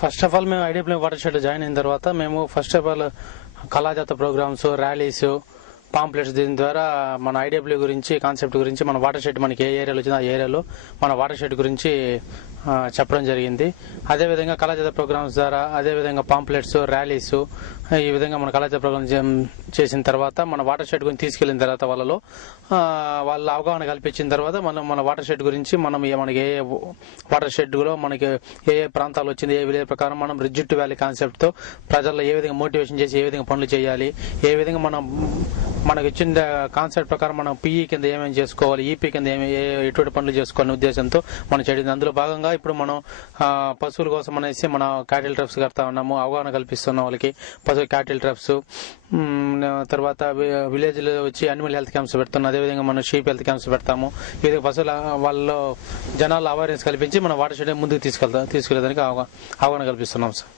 First of all మేము idea watershed join అయిన తర్వాత మేము ఫస్ట్ ఆఫ్ ఆల్ కళాజాత ప్రోగ్రామ్స్, ర్యాలీస్, పాంప్లెట్స్, దీని ద్వారా మన ఐడియా గురించి, కాన్సెప్ట్ గురించి, మన వాటర్ షెడ్ మనకి ఏ ఏరియాలో వచ్చిందో ఆ ఏరియాలో మన వాటర్ షెడ్ గురించి చెప్పడం జరిగింది. అదేవిధంగా కళాజాత ప్రోగ్రామ్స్ ద్వారా, అదేవిధంగా పాంప్లెట్స్, ర్యాలీస్, ఈ విధంగా మన కళాజాత ప్రోగ్రామ్ చేసిన తర్వాత మన వాటర్ షెడ్ గురించి తీసుకెళ్లిన తర్వాత వాళ్ళ అవగాహన కల్పించిన తర్వాత మనం మన వాటర్ షెడ్ గురించి మనకి ఏ వాటర్ షెడ్ లో మనకి ఏ ప్రాంతాలు వచ్చింది, ఏ విలేజ్ ప్రకారం మనం రిజిడ్ వ్యాలీ కాన్సెప్ట్ తో ప్రజల్లో ఏ విధంగా మోటివేషన్ చేసి ఏ విధంగా పనులు చేయాలి, ఏ విధంగా మనకి ఇచ్చిన కాన్సెప్ట్ ప్రకారం మనం పిఈ కింద ఏమేమి చేసుకోవాలి, ఈపీ కింద ఎటువంటి పనులు చేసుకోవాలనే ఉద్దేశంతో మనం చేయడం. అందులో భాగంగా ఇప్పుడు మనం పశువుల కోసం అనేసి మన క్యాటిల్ ట్రప్స్ కడతా ఉన్నాము, అవగాహన కల్పిస్తున్నాం వాళ్ళకి. పశువు క్యాటిల్ ట్రప్స్, తర్వాత విలేజ్ లో వచ్చి యానిమల్ హెల్త్ క్యాంప్స్ పెడుతున్నాం. అదేవిధంగా మనం షీప్ హెల్త్ క్యాంప్స్ పెడతాము. ఇది పశువుల వాళ్ళలో జనాల్లో అవేర్నెస్ కల్పించి మన వాటర్ షెడ్ ముందుకు తీసుకెళ్ళడానికి అవగాహన కల్పిస్తున్నాం సార్.